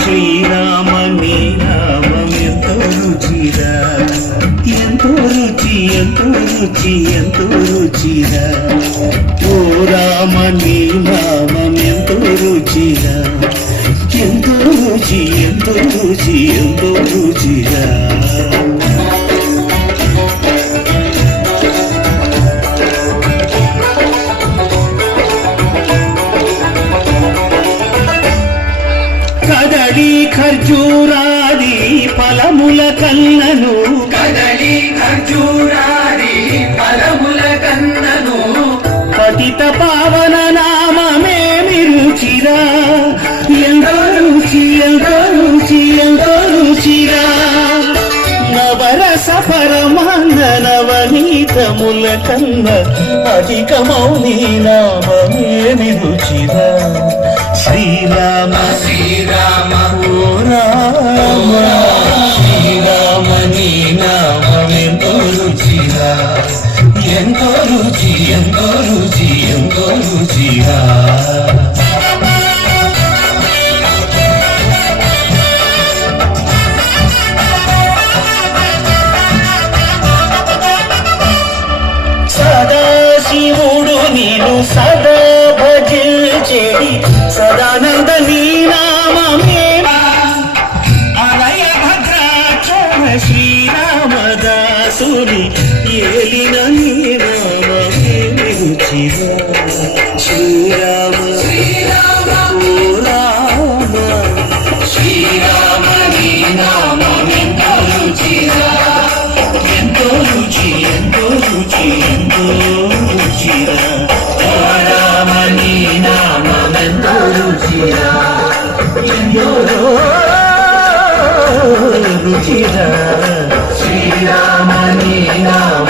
శ్రీరామ నీ నామం ఎంతో రుచిరా, ఎంతో రుచి ఎంతో రుచి ఎంతో రుచిరా. ఓ రామ నీ నామం ఎంతో రుచిరా, ఎంతో రుచి ఎంతో రుచి ఎంతో రుచిరా. కదళి ఖర్జూరాది ఫలముల కన్నను, కదళి ఖర్జూరాది ఫలముల కన్నను, పతిత పావన నామమేమి రుచిరా, ఎంతో రుచి ఎంతో రుచి ఎంతో రుచిరా. నవరస పరమాంగ నవనీతముల కన్న అధికమౌ నీ నామమేమి రుచిరా. శ్రీరామ శ్రీరామ ఓ రామ, శ్రీరామ నీ నామం ఎంతో రుచిరా, ఎంతో రుచి ఎంతో రుచి ఎంతో రుచిరా. సదాశివుడు నీను సదా భజించేది సదానంద నీ నామమే. అలయ భద్రాచల శ్రీరామదాసుని ఏలిన నీ నామమే రుచిరా. శ్రీరామ శ్రీరామ ఓ రామ, శ్రీరామ నీ నామం ఎంతో రుచిరా, ఎంతో రుచి ఎంతో రుచి ఎంతో రుచిరా. ఓ రామ నీ నామం ఎంతో రుచిరా, ఎంతో రుచిరా. శ్రీరామ నీ నామం